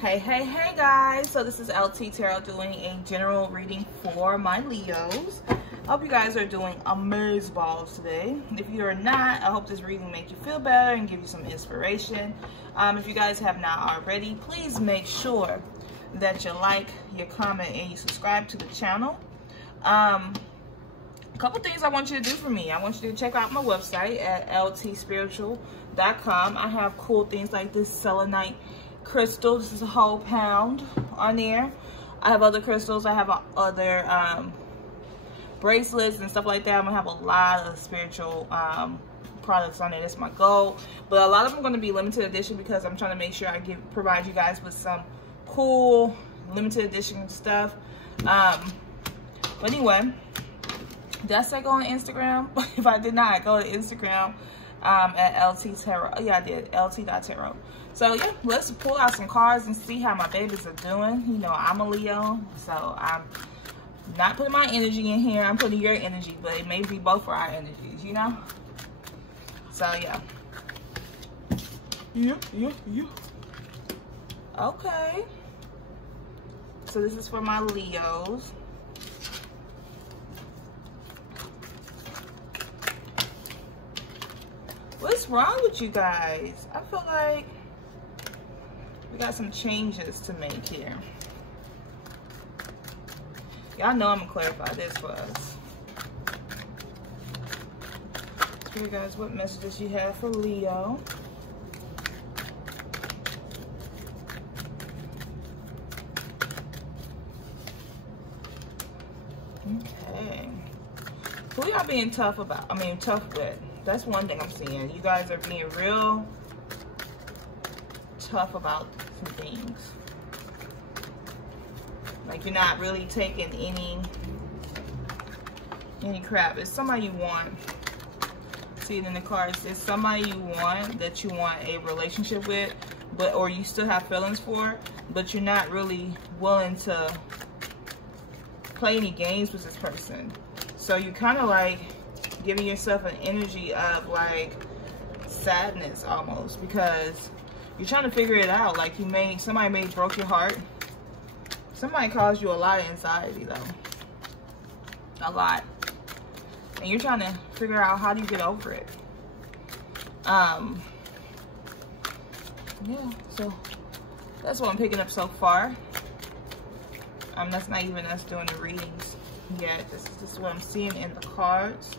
Hey guys, so this is LT Tarot doing a general reading for my Leos. I hope you guys are doing amazing balls today. If you are not, I hope this reading will make you feel better and give you some inspiration. If you guys have not already, please make sure that you like, you comment, and you subscribe to the channel. A couple things I want you to do for me. I want you to check out my website at ltspiritual.com. I have cool things like this selenite crystal. This is a whole pound on there. I have other crystals. I have other bracelets and stuff like that. I'm gonna have a lot of spiritual products on there. That's my goal, but a lot of them are going to be limited edition because I'm trying to make sure I provide you guys with some cool limited edition stuff. But anyway, did I say go on Instagram? If I did not, go to Instagram at LT Tarot. Yeah, I did, lt.tarot. So yeah, let's pull out some cards and see how my babies are doing. You know, I'm a Leo, so I'm not putting my energy in here. I'm putting your energy, but it may be both for our energies, you know? So yeah. Yeah. Okay. So this is for my Leos. What's wrong with you guys? I feel like we got some changes to make here. Y'all know I'm gonna clarify this for us. So you guys, what messages you have for Leo? Okay. Who y'all being tough about? I mean, tough with. That's one thing I'm seeing. You guys are being real tough about some things. Like you're not really taking any crap. It's somebody you want. See it in the cards. It's somebody you want, that you want a relationship with, but or you still have feelings for, but you're not really willing to play any games with this person. So you kind of like giving yourself an energy of like sadness almost, because you're trying to figure it out. Like somebody may broke your heart. Somebody caused you a lot of anxiety though. A lot. And you're trying to figure out how do you get over it. Yeah, so that's what I'm picking up so far. That's not even us doing the readings yet. This is what I'm seeing in the cards.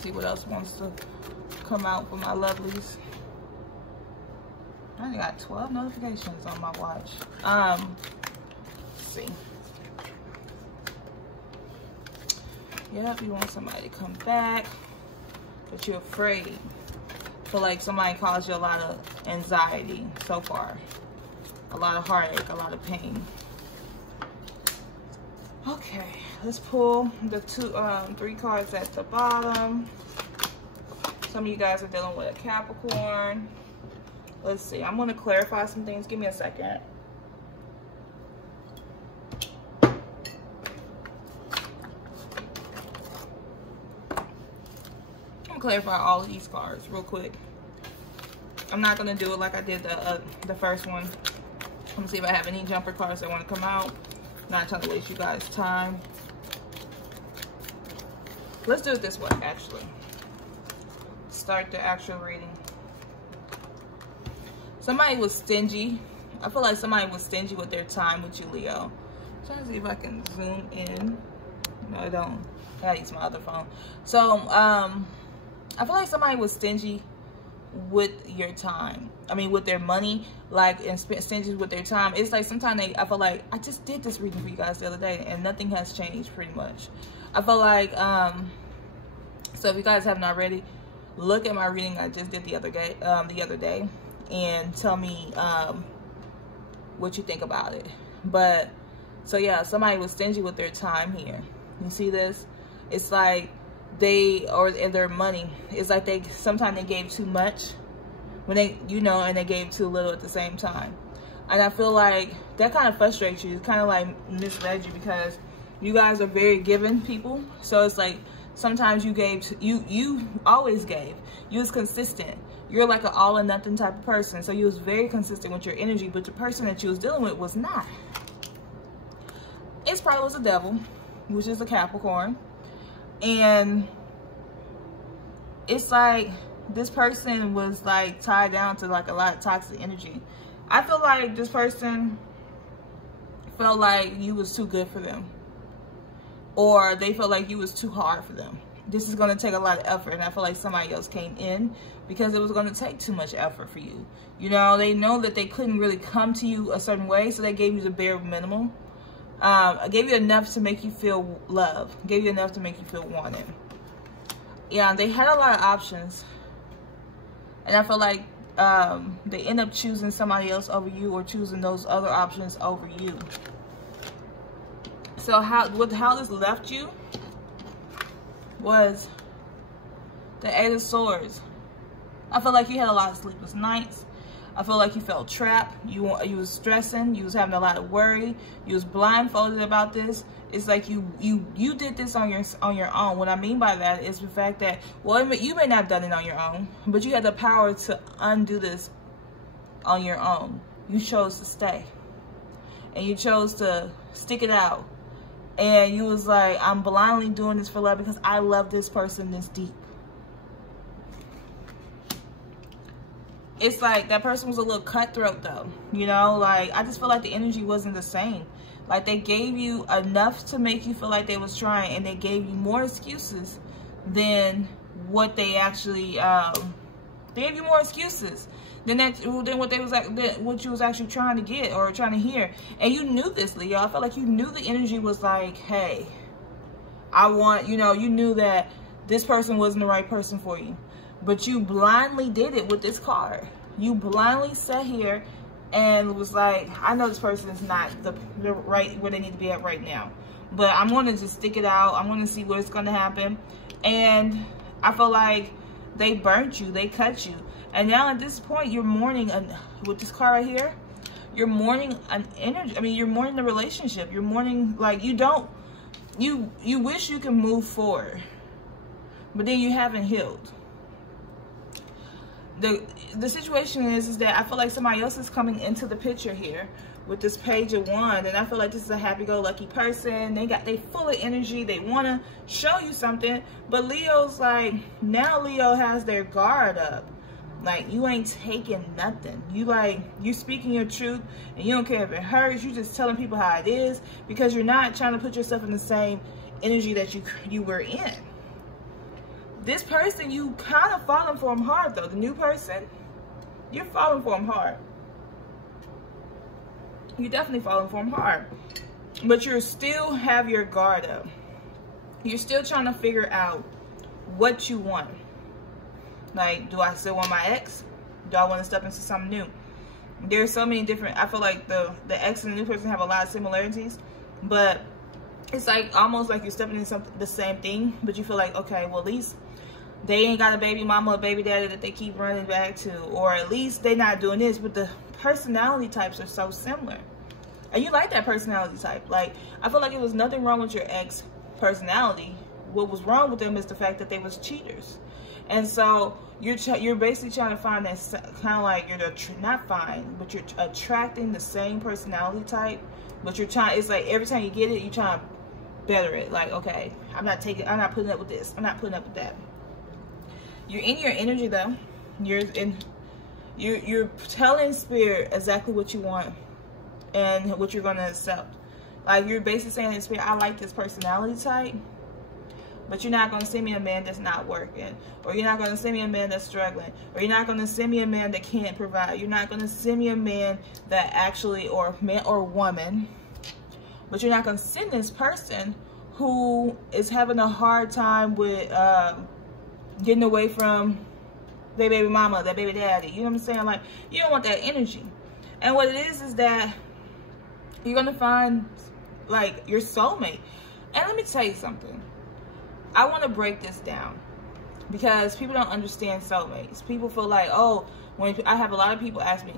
See what else wants to come out for my lovelies. I only got 12 notifications on my watch. Let's see. Yep, you want somebody to come back, but you're afraid. Feel like somebody caused you a lot of anxiety so far. A lot of heartache, a lot of pain. Okay, let's pull the three cards at the bottom. Some of you guys are dealing with a Capricorn. Let's see, I'm gonna clarify some things. Give me a second. I'm gonna clarify all of these cards real quick. I'm not gonna do it like I did the first one. I'm gonna see if I have any jumper cards that wanna come out. Not trying to waste you guys' time. Let's do it this way, actually. Start the actual reading. Somebody was stingy. I feel like somebody was stingy with their time with you, Leo. I'm trying to see if I can zoom in. No, I don't. I gotta use my other phone. So, I feel like somebody was stingy with your time. I mean, with their money, like, and stingy with their time. It's like sometimes I feel like I just did this reading for you guys the other day, and nothing has changed pretty much. I feel like, so if you guys haven't already, look at my reading I just did the other day, and tell me what you think about it. But so yeah, somebody was stingy with their time here. You see this? It's like in their money, it's like sometimes they gave too much when they, you know, and they gave too little at the same time. And I feel like that kind of frustrates you. It's kind of like misled you, because you guys are very giving people. So it's like Sometimes you gave to, you always gave. You was consistent. You're like an all or nothing type of person. So you was very consistent with your energy, but the person that you was dealing with was not. It's probably was a devil, which is a Capricorn. And it's like this person was like tied down to like a lot of toxic energy. I feel like this person felt like you was too good for them, or they felt like you was too hard for them. This is going to take a lot of effort, and I feel like somebody else came in because it was going to take too much effort for you. You know, they know that they couldn't really come to you a certain way, so they gave you the bare minimum. Gave you enough to make you feel loved, gave you enough to make you feel wanted. Yeah, they had a lot of options, and I feel like they end up choosing somebody else over you, or choosing those other options over you. So how this left you was the Eight of Swords. I feel like you had a lot of sleepless nights. I feel like you felt trapped. You was stressing. You was having a lot of worry. You was blindfolded about this. It's like you did this on your own. What I mean by that is the fact that, well, you may not have done it on your own, but you had the power to undo this on your own. You chose to stay, and you chose to stick it out. And you was like, I'm blindly doing this for love because I love this person this deep. It's like that person was a little cutthroat though, you know, like I just feel like the energy wasn't the same. Like they gave you enough to make you feel like they was trying, and they gave you more excuses than what they actually they gave you more excuses than what they was like, what you was actually trying to get or trying to hear. And you knew this, Leo. I felt like you knew the energy was like, hey, I want, you know, you knew that this person wasn't the right person for you. But you blindly did it with this card. You blindly sat here and was like, I know this person is not the right where they need to be at right now, but I'm going to just stick it out. I'm going to see what's going to happen. And I feel like they burnt you. They cut you. And now at this point, you're mourning, with this card right here, you're mourning an energy. I mean, you're mourning the relationship. You're mourning, like, you wish you can move forward, but then you haven't healed. The situation is that I feel like somebody else is coming into the picture here with this Page of Wands, and I feel like this is a happy-go-lucky person. They full of energy. They want to show you something, but Leo's like, now Leo has their guard up. Like, you ain't taking nothing. You speaking your truth, and you don't care if it hurts. You just telling people how it is, because you're not trying to put yourself in the same energy that you were in. This person, you kind of falling for him hard, though. The new person, you're falling for him hard. You're definitely falling for him hard. But you still have your guard up. You're still trying to figure out what you want. Like, do I still want my ex? Do I want to step into something new? There's so many different, I feel like the ex and the new person have a lot of similarities. But it's like almost like you're stepping into the same thing. But you feel like, okay, well, at least they ain't got a baby mama or baby daddy that they keep running back to, or at least they not doing this. But the personality types are so similar, and you like that personality type. Like, I feel like it was nothing wrong with your ex personality. What was wrong with them is the fact that they was cheaters. And so you're basically trying to find that kind of like, you're not find, but you're attracting the same personality type. But you're trying, it's like every time you get it, you're trying to better it. Like, okay, I'm not putting up with this. I'm not putting up with that. You're in your energy though. You're telling spirit exactly what you want and what you're going to accept. Like, you're basically saying to spirit, I like this personality type, but you're not going to send me a man that's not working, or you're not going to send me a man that's struggling, or you're not going to send me a man that can't provide. You're not going to send me a man that actually, or man or woman, but you're not going to send this person who is having a hard time with getting away from their baby mama, their baby daddy. You know what I'm saying? Like, you don't want that energy. And what it is that you're going to find, like, your soulmate. And let me tell you something. I want to break this down, because people don't understand soulmates. People feel like, oh, when I have a lot of people ask me,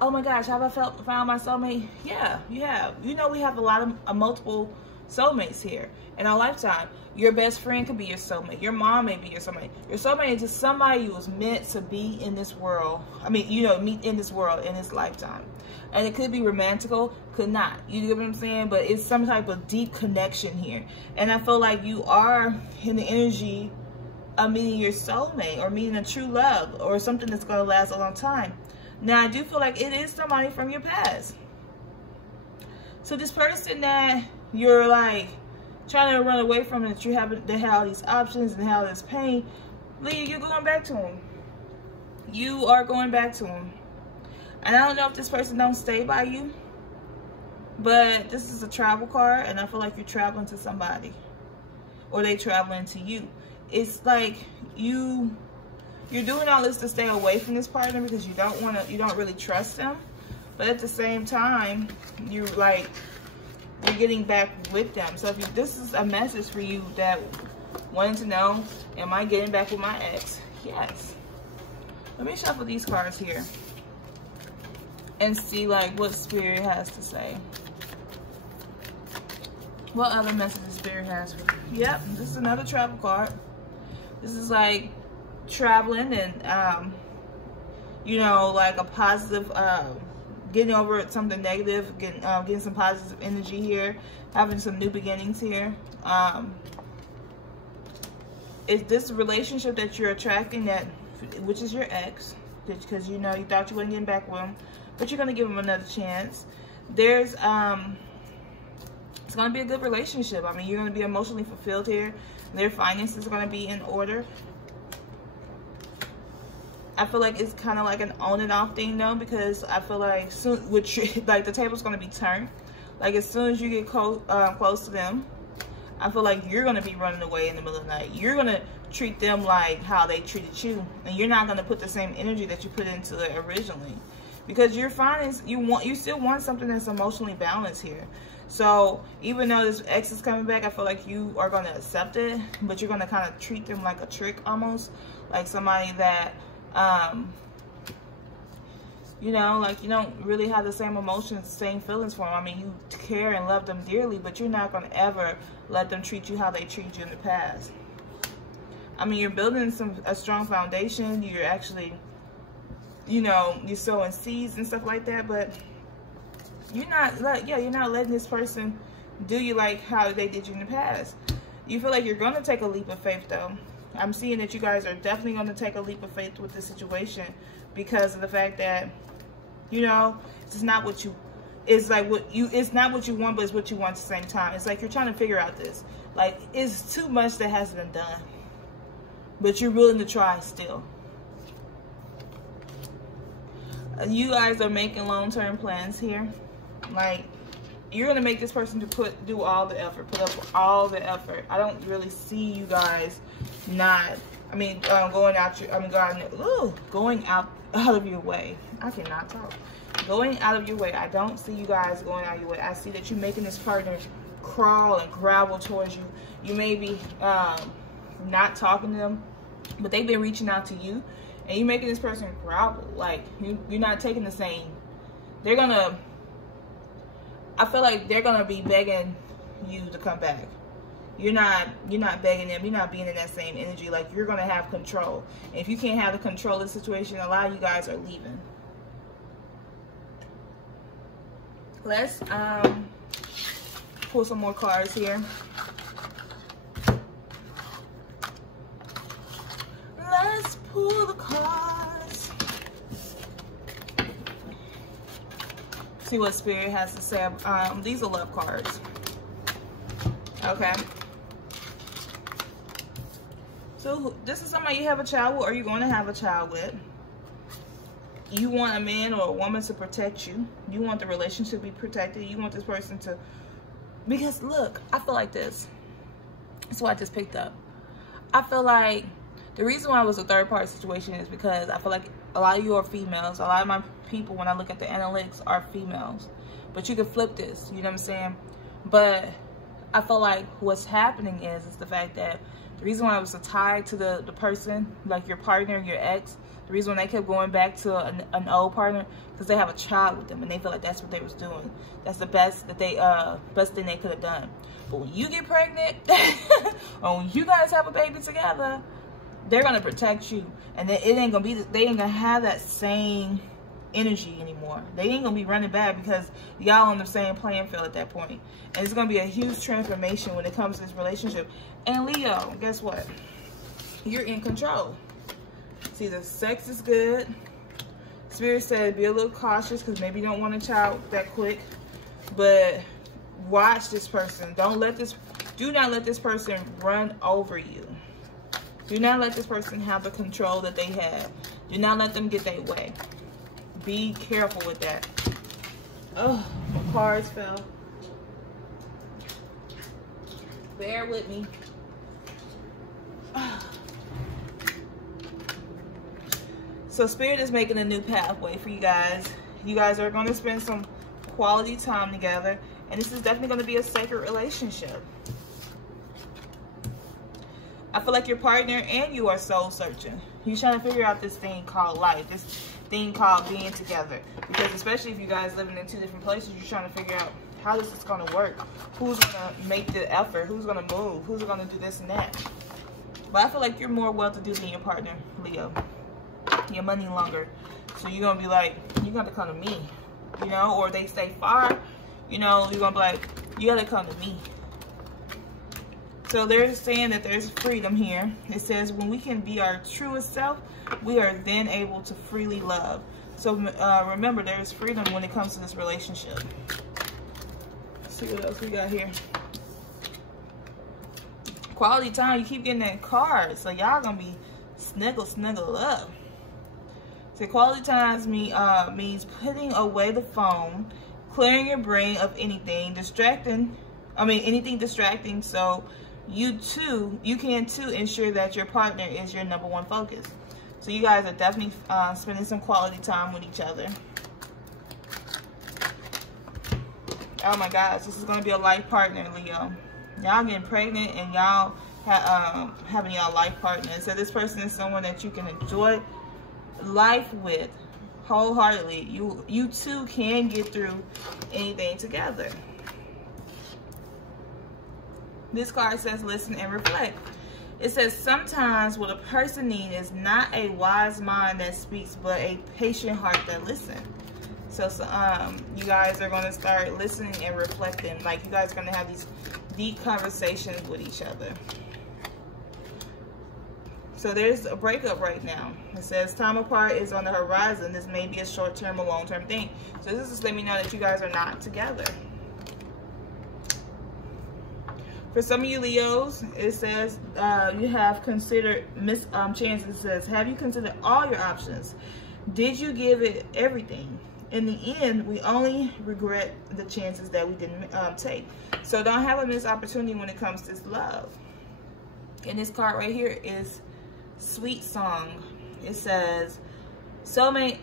oh my gosh, have I found my soulmate? Yeah, you have. You know, we have a lot of multiple soulmates here in our lifetime. Your best friend could be your soulmate. Your mom may be your soulmate. Your soulmate is just somebody you was meant to be in this world. I mean, you know, meet in this world, in this lifetime. And it could be romantical, could not. You get what I'm saying? But it's some type of deep connection here. And I feel like you are in the energy of meeting your soulmate or meeting a true love or something that's going to last a long time. Now, I do feel like it is somebody from your past. So this person that you're like trying to run away from, that you haven't, they have all these options and how this pain, Leo, you're going back to him. You are going back to him. And I don't know if this person don't stay by you, but this is a travel card, and I feel like you're traveling to somebody, or they traveling to you. It's like you're doing all this to stay away from this partner because you don't really trust them, but at the same time, you're getting back with them. So if this is a message for you that wanting to know, am I getting back with my ex? Yes. Let me shuffle these cards here and see like what Spirit has to say. What other messages Spirit has for you? Yep, this is another travel card. This is like traveling and you know, like a positive, getting over something negative, getting some positive energy here, having some new beginnings here. Is this relationship that you're attracting, that which is your ex, because you know you thought you wasn't getting back with him, but you're gonna give him another chance. There's it's gonna be a good relationship. I mean, you're gonna be emotionally fulfilled here. Their finances are gonna be in order. I feel like it's kind of like an on and off thing though, because I feel like soon, like the table's gonna be turned. Like as soon as you get close to them, I feel like you're gonna be running away in the middle of the night. You're gonna treat them like how they treated you, and you're not gonna put the same energy that you put into it originally, because you're finding you still want something that's emotionally balanced here. So even though this ex is coming back, I feel like you are gonna accept it, but you're gonna kind of treat them like a trick, almost like somebody that you know, like you don't really have the same emotions, same feelings for them. I mean, you care and love them dearly, but you're not going to ever let them treat you how they treated you in the past. I mean, you're building a strong foundation. You're actually, you know, you're sowing seeds and stuff like that, but you're not letting this person do you like how they did you in the past. You feel like you're going to take a leap of faith, though. I'm seeing that you guys are definitely going to take a leap of faith with this situation because of the fact that, you know, it's not what you, it's not what you want, but it's what you want at the same time. It's like you're trying to figure out this. Like, it's too much that hasn't been done, but you're willing to try still. You guys are making long-term plans here. Like, you're going to make this person do all the effort, put up all the effort. I don't really see you guys not, I mean, going out of your way. I cannot talk. Going out of your way. I don't see you guys going out of your way. I see that you're making this partner crawl and gravel towards you. You may be not talking to them, but they've been reaching out to you, and you're making this person grovel. Like, you're not taking the same. They're gonna, I feel like they're gonna be begging you to come back. You're not begging them. You're not being in that same energy. Like, you're gonna have control. And if you can't have the control of the situation, a lot of you guys are leaving. Let's pull some more cards here. Let's pull the cards. See what Spirit has to say. These are love cards. Okay. So this is somebody you have a child with, or you're going to have a child with. You want a man or a woman to protect you. You want the relationship to be protected. You want this person to, because look, I feel like this. That's what I just picked up. I feel like the reason why it was a third party situation is because I feel like a lot of you are females. A lot of my people, when I look at the analytics, are females. But you can flip this, you know what I'm saying? But I feel like what's happening is the fact that The reason why I was tied to the person, like your partner, your ex, the reason why they kept going back to an old partner, because they have a child with them and they feel like that's what they was doing. That's the best that they best thing they could have done. But when you get pregnant, or when you guys have a baby together, they're gonna protect you, and then it ain't gonna be. They ain't gonna have that same energy anymore. They ain't gonna be running back because y'all on the same playing field at that point. And it's gonna be a huge transformation when it comes to this relationship. And Leo, guess what? You're in control. See, the sex is good. Spirit said be a little cautious because maybe you don't want a child that quick. But watch this person. Do not let this person run over you. Do not let this person have the control that they have. Do not let them get their way. Be careful with that. Oh, my cards fell. Bear with me. So Spirit is making a new pathway for you guys. You guys are going to spend some quality time together. And this is definitely going to be a sacred relationship. I feel like your partner and you are soul searching. You're trying to figure out this thing called life. This thing called being together. Because especially if you guys living in two different places, you're trying to figure out how this is going to work. Who's going to make the effort? Who's going to move? Who's going to do this and that? But I feel like you're more well-to-do than your partner, Leo. Your money longer. So you're going to be like, you got to come to me. You know, or they stay far. You know, you're going to be like, you got to come to me. So they're saying that there's freedom here. It says when we can be our truest self, we are then able to freely love. So remember, there's freedom when it comes to this relationship. Let's see what else we got here. Quality time. You keep getting that card. So y'all going to be snuggle up. So quality times means putting away the phone, clearing your brain of anything distracting. Anything distracting. So you can too ensure that your partner is your #1 focus. So you guys are definitely spending some quality time with each other. Oh my gosh, this is going to be a life partner, Leo. Y'all getting pregnant and y'all having y'all life partner. So this person is someone that you can enjoy life with wholeheartedly. You two can get through anything together. This card says listen and reflect. It says sometimes what a person needs is not a wise mind that speaks, but a patient heart that listens. So you guys are going to start listening and reflecting. Like you guys are going to have these deep conversations with each other. So there's a breakup right now. It says time apart is on the horizon. This may be a short-term or long-term thing. So this is letting me know that you guys are not together. For some of you Leos, it says you have considered chances. It says, have you considered all your options? Did you give it everything? In the end, we only regret the chances that we didn't take. So don't have a missed opportunity when it comes to love. And this card right here is Sweet Song. It says, soulmates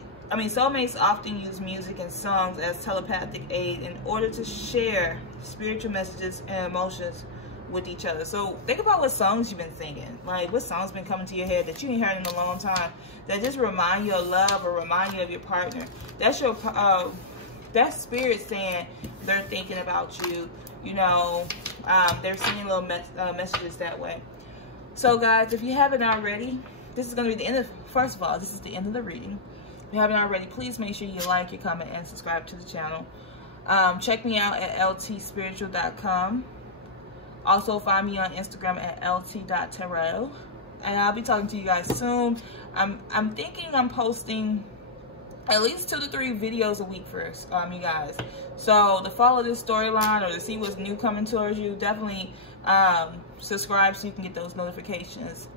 often use music and songs as telepathic aid in order to share spiritual messages and emotions with each other. So think about what songs you've been singing. Like what songs been coming to your head that you ain't heard in a long time that just remind you of love or remind you of your partner. That's your that's spirit saying they're thinking about you. You know, they're sending little messages that way. So guys, if you haven't already, this is going to be the end of, first of all, this is the end of the reading. If you haven't already, please make sure you like, you comment, and subscribe to the channel. Check me out at ltspiritual.com. Also find me on Instagram at lt.tarot. And I'll be talking to you guys soon. I'm thinking I'm posting at least 2 to 3 videos a week for you guys. So to follow this storyline or to see what's new coming towards you, definitely subscribe so you can get those notifications.